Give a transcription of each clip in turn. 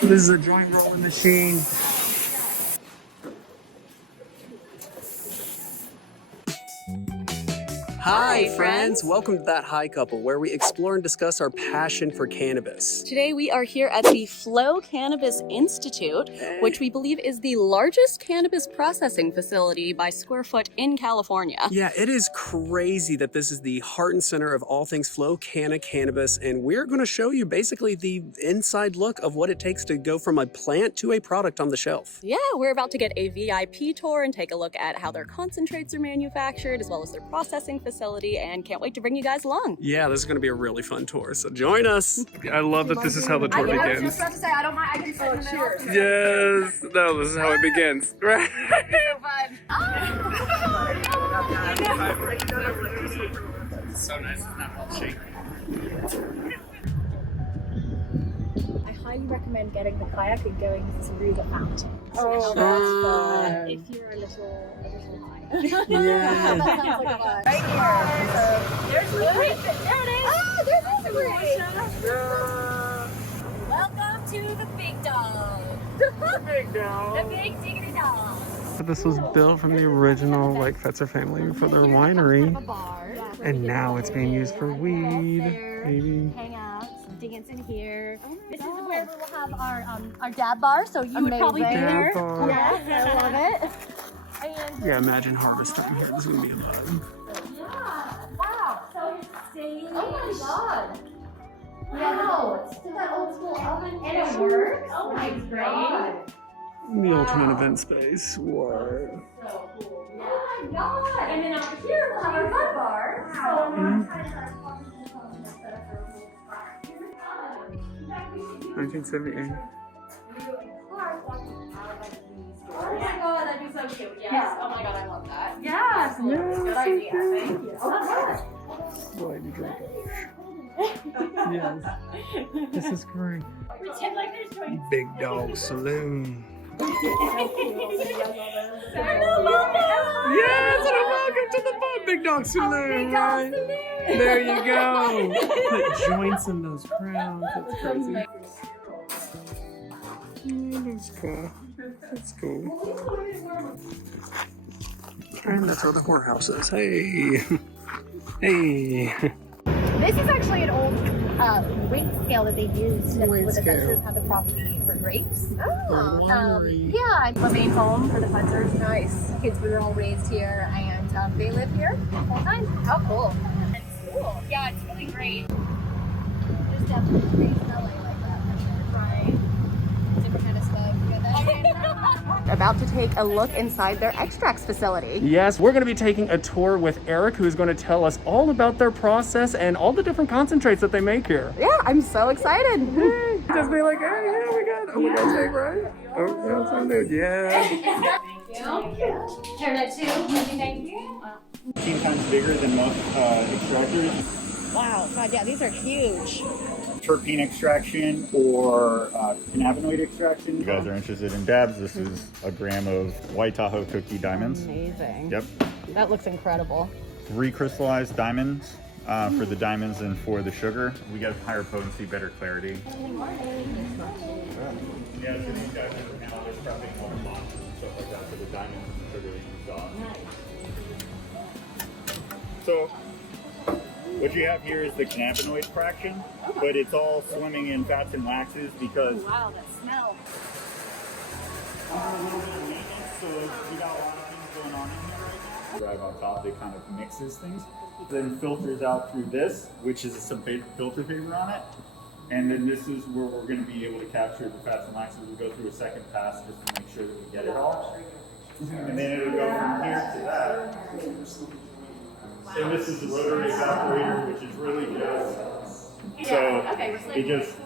This is a joint rolling machine. Hi friends, welcome to That High Couple, where we explore and discuss our passion for cannabis. Today we are here at the Flow Cannabis Institute, which we believe is the largest cannabis processing facility by square foot in California. Yeah, it is crazy that this is the heart and center of all things Flow Kana cannabis, and we're going to show you basically the inside look of what it takes to go from a plant to a product on the shelf. Yeah, we're about to get a VIP tour and take a look at how their concentrates are manufactured, as well as their processing facility, and can't wait to bring you guys along. Yeah, this is going to be a really fun tour, so join us. I love that this is how the tour begins. I was just about to say, I don't mind, I can sit in the middle. Yes, no, this is how it begins. Right? So nice, it's not all shaky. I highly recommend getting the kayak and going through the fountain. Oh, that's fun. If you're a little high. Yeah. That sounds like a vibe. Right here. There's the great. There it is. Oh, there's the great. Welcome to the big dog. The big dog. The big diggity dog. This was built from the original Fetzer family for their winery, and now it's being used for weed. Maybe. Hang out. Dance in here. This is where we will have our dab bar, so you would probably be there. Bar. Yes, I love it. And Yeah, imagine harvest time here. This is gonna be a vibe. wow, so insane. Oh my god. Wow, it's that old school oven and it works. Oh my god. The ultimate event space. What? So cool. Oh my god. And then out here we'll have our bud bar. So 1978. Oh my god, that'd be so cute. Yes. Oh my god, I love that. Yes. Good idea. Thank you. Oh, Why do you drink it? Yes. This is great. pretend like there's joints. Big Dog Saloon. Yes, and welcome to the fun Big Dog Saloon, right? There you go. Put joints in those crowns. That's crazy. That's cool. That's cool. And that's where the whorehouse is. Hey. Hey. This is actually an old weight scale that they used when the fencers had the property for grapes. Yeah, it's the main home for the fencers. Nice. Kids were all raised here, and they live here all the time. How cool. It's cool. Yeah, it's really great. There's definitely great smelling like that. Right. Different kind of stuff. You got that? About to take a look inside their extracts facility. Yes, we're going to be taking a tour with Eric, who's going to tell us all about their process and all the different concentrates that they make here. Yeah, I'm so excited. Just be like, hey, yeah, we got take right. Oh, yeah, so good. Yeah. Thank you. Turn it to. Thank you. 15 times bigger than most extractors. Wow, God, yeah, these are huge. Terpene extraction or cannabinoid extraction. You guys are interested in dabs? This is a gram of White Tahoe cookie diamonds. Amazing. Yep. That looks incredible. Recrystallized diamonds for the diamonds and for the sugar. We get higher potency, better clarity. Yeah, so these guys are now they're prepping all the boxes and stuff like that for the diamonds and the sugar that comes off. So what you have here is the cannabinoid fraction, but it's all swimming in fats and waxes because Wow, that smell. a little bit of maintenance, so we got a lot of things going on in here right now. Drive on top that kind of mixes things, then filters out through this, which is some filter paper on it, and then this is where we're going to be able to capture the fats and waxes. We'll go through a second pass just to make sure that we get it all, and then it'll go from here to that. And this is the rotary evaporator, which is really just, so it just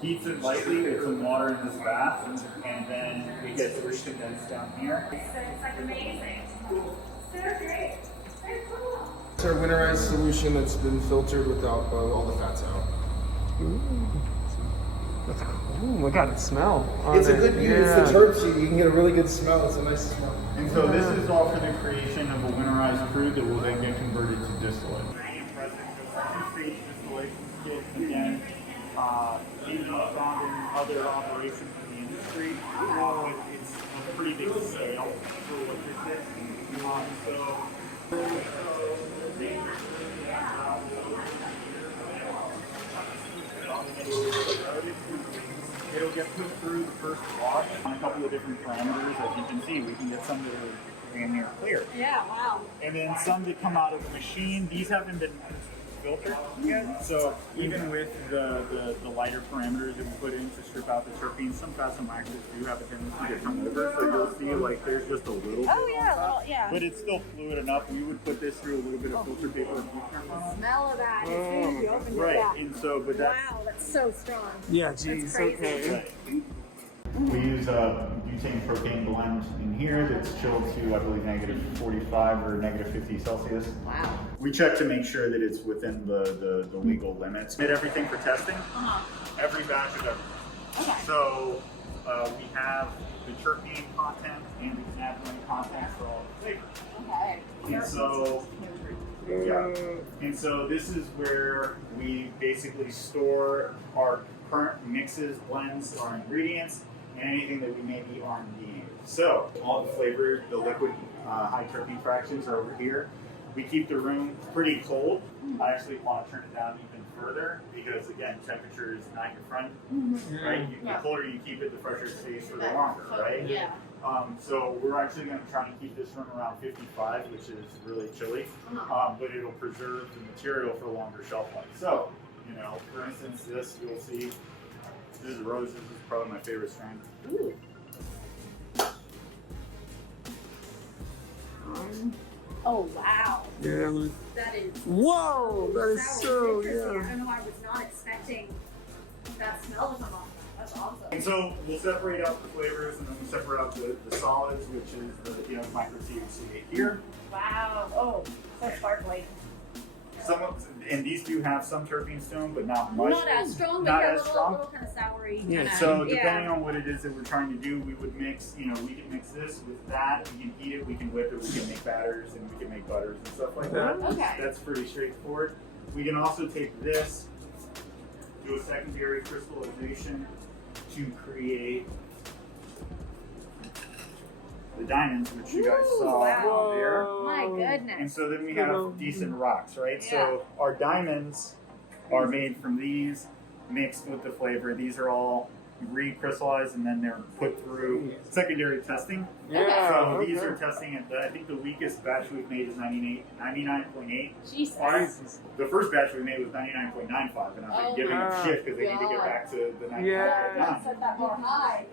heats it lightly with some water in this bath, and then it gets recondensed down here. It's like amazing. They're great. They're cool. It's our winterized solution that's been filtered without all the fats out. That's cool. Look at it smell. It's a good beauty. It's the terp seed. You can get a really good smell. It's a nice smell. And so this is all for the creation of a winterized fruit that will then get converted to distillate. Two-stage distillation kit again. Even found in other operations in the industry, but it's a pretty big scale for what this is. It'll get put through the first wash on a couple of different parameters. As you can see, we can get some that are damn near clear. Yeah, wow. And then some that come out of the machine, these haven't been filtered yet. So even with the lighter parameters that we put in to strip out the terpenes, some fats and waxes do have a tendency to come over. So you'll see like there's just a little bit. Oh yeah, well, yeah. But it's still fluid enough. We would put this through a little bit of filter paper and Smell of that. As soon as you opened it. right. Yeah. And so, but that's Wow, that's so strong. Yeah, geez. crazy. Okay. right. We use a butane propane blend in here that's chilled to, I believe, negative 45 or negative 50 Celsius. Wow. We check to make sure that it's within the legal limits. Did everything for testing. Every batch of everything. Okay. So we have the terpene content and the cannabinoid content for all the flavors. Okay. And so, yeah. And so this is where we basically store our current mixes, blends, our ingredients, and anything that we may be R&Ding. So all the flavors, the liquid high terpene fractions are over here. We keep the room pretty cold. I actually want to turn it down even further because, again, temperature is not your friend, right? The colder you keep it, the fresher it stays for the longer, right? Yeah. So we're actually going to try and keep this room around 55, which is really chilly, but it'll preserve the material for longer shelf life. So, you know, for instance, this you'll see, this is roses. This is probably my favorite strain. Ooh. Oh wow. Yeah. That is Whoa, that is so, interesting. yeah. I don't know, I was not expecting that smell to come off. That's awesome. And so we'll separate out the flavors, and then we'll separate out the solids, which is the micro THC here. Wow. Oh, so sparkly. And these do have some terpenes to them, but not much. Not as strong, but Not yeah, as a strong. little kind of soury. Yeah, Kinda, So depending on what it is that we're trying to do, we would mix, you know, we can mix this with that, we can heat it, we can whip it, we can make batters, and we can make butters and stuff like that. Okay. That's pretty straightforward. We can also take this, do a secondary crystallization to create the diamonds, which you guys saw wow. there. My And goodness. so then we have decent rocks, right? Yeah. So our diamonds are made from these mixed with the flavor. These are all recrystallized and then they're put through secondary testing. Yeah. So these are testing at I think the weakest batch we've made is 99.8. Jesus. The first batch we made was 99.95, and I've been giving them shit because they need to get back to the 99.9. Set that more high.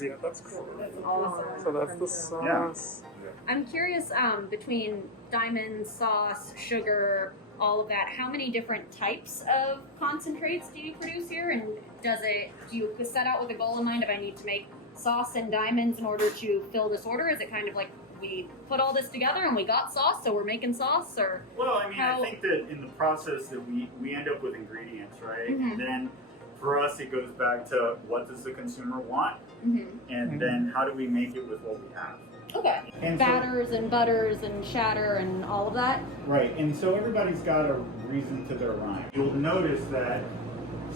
Yeah, that's cool. That's awesome. So that's the sauce. I'm curious, between diamond, sauce, sugar, all of that, how many different types of concentrates do you produce here? And do you set out with a goal in mind if I need to make sauce and diamonds in order to fill this order? Is it kind of like we put all this together and we got sauce, so we're making sauce? Or Well, I mean, I think that in the process that we end up with ingredients, right? And then for us, it goes back to what does the consumer want? And then how do we make it with what we have? Okay. And Batters and butters and shatter and all of that? Right, and so everybody's got a reason to their rhyme. You'll notice that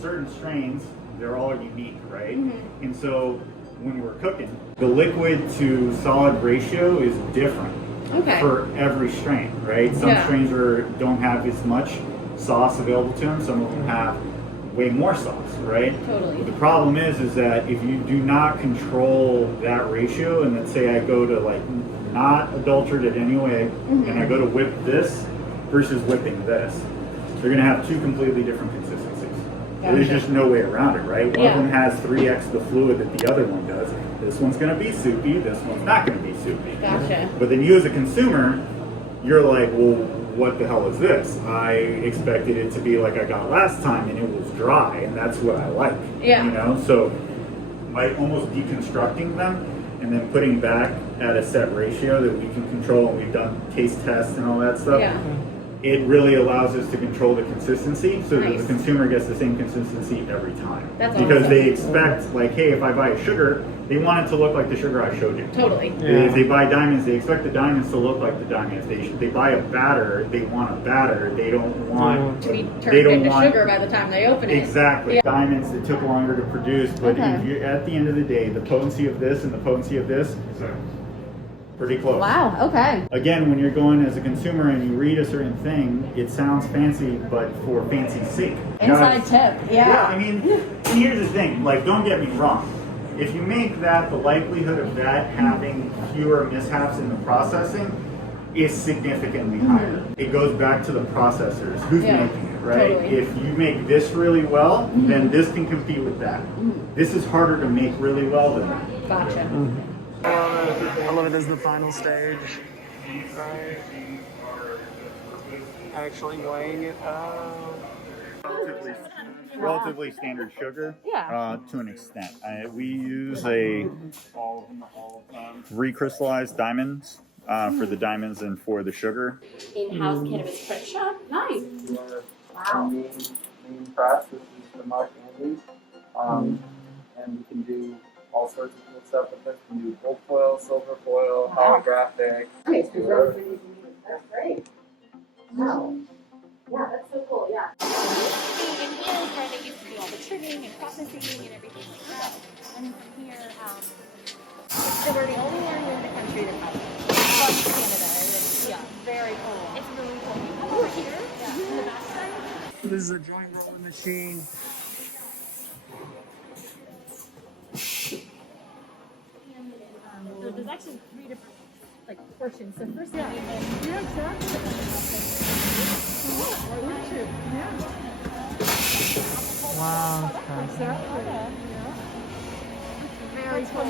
certain strains, they're all unique, right? And so when we're cooking, the liquid to solid ratio is different for every strain, right? Some strains don't have as much sauce available to them, some of them have way more sauce, right? Totally. The problem is that if you do not control that ratio, and let's say I go to like not adulterate it anyway, and I go to whip this versus whipping this, they're gonna have two completely different consistencies. There's just no way around it, right? One of them has 3x the fluid that the other one does. This one's gonna be soupy, this one's not gonna be soupy. Gotcha. But then you as a consumer, you're like, well, what the hell is this? I expected it to be like I got last time and it was dry, and that's what I like. Yeah. You know, so by almost deconstructing them and then putting back at a set ratio that we can control, and we've done taste tests and all that stuff, it really allows us to control the consistency so that Nice. the consumer gets the same consistency every time. That's because awesome. they expect, like, hey, if I buy a sugar, they want it to look like the sugar I showed you. Totally. If they buy diamonds, they expect the diamonds to look like the diamonds. If they buy a batter, they want a batter. They don't want To be they turned don't into want sugar by the time they open it. exactly. Yeah. Diamonds, it took longer to produce, but Okay. if you, at the end of the day, the potency of this and the potency of this is pretty close. Wow. Okay. Again, when you're going as a consumer and you read a certain thing, it sounds fancy, but for fancy's sake. Inside tip. Yeah, I mean, and here's the thing, like, don't get me wrong. If you make that, the likelihood of that having fewer mishaps in the processing is significantly higher. It goes back to the processors, who's Yeah, making it, right? totally. If you make this really well, then this can compete with that. This is harder to make really well than that. Gotcha. I love it. This is the final stage. Right. Actually weighing it out. Relatively standard sugar, Yeah. to an extent. We use a recrystallized diamonds for the diamonds and for the sugar. In-house cannabis print shop. Nice. Wow. Main press, this is the Mark Andy. And we can do all sorts of cool stuff with this. We can do gold foil, silver foil, holographic. Nice. That's great. Wow. Yeah, that's so cool. Yeah. In here is where they used to do all the trimming and processing and everything like that. And from here, so we're the only area in the country that has it. From Canada. And yeah, very cool. It's really cool. Come over here. Yeah. In the back side. This is a joint rolling machine. So there's actually 3 different portions. So first, Wow. very cool.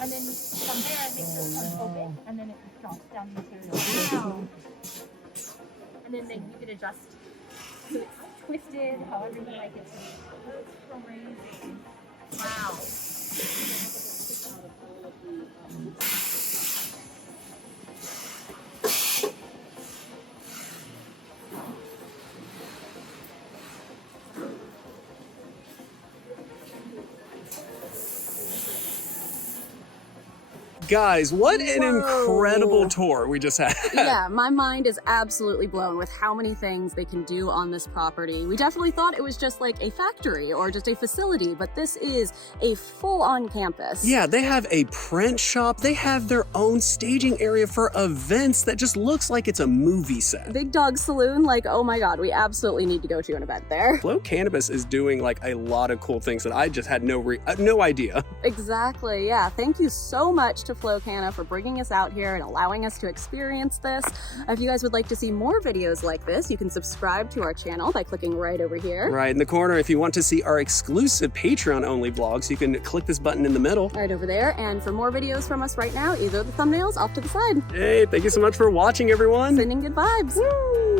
And then from there, it makes it come open, and then it drops down the material. And then you can adjust so it's twisted, however you like it to be. It's crazy. Wow. Guys, what an incredible tour we just had. Yeah, my mind is absolutely blown with how many things they can do on this property. We definitely thought it was just like a factory or just a facility, but this is a full-on campus. Yeah, they have a print shop. They have their own staging area for events that just looks like it's a movie set. Big Dog Saloon, like, oh my God, we absolutely need to go to an event there. Flow Cannabis is doing like a lot of cool things that I just had no idea. Exactly, yeah. Thank you so much to Flow Kana for bringing us out here and allowing us to experience this. If you guys would like to see more videos like this, you can subscribe to our channel by clicking right over here. Right in the corner, if you want to see our exclusive Patreon-only vlogs, you can click this button in the middle. Right over there. And for more videos from us right now, either the thumbnails off to the side. Hey, thank you so much for watching, everyone. Sending good vibes. Woo!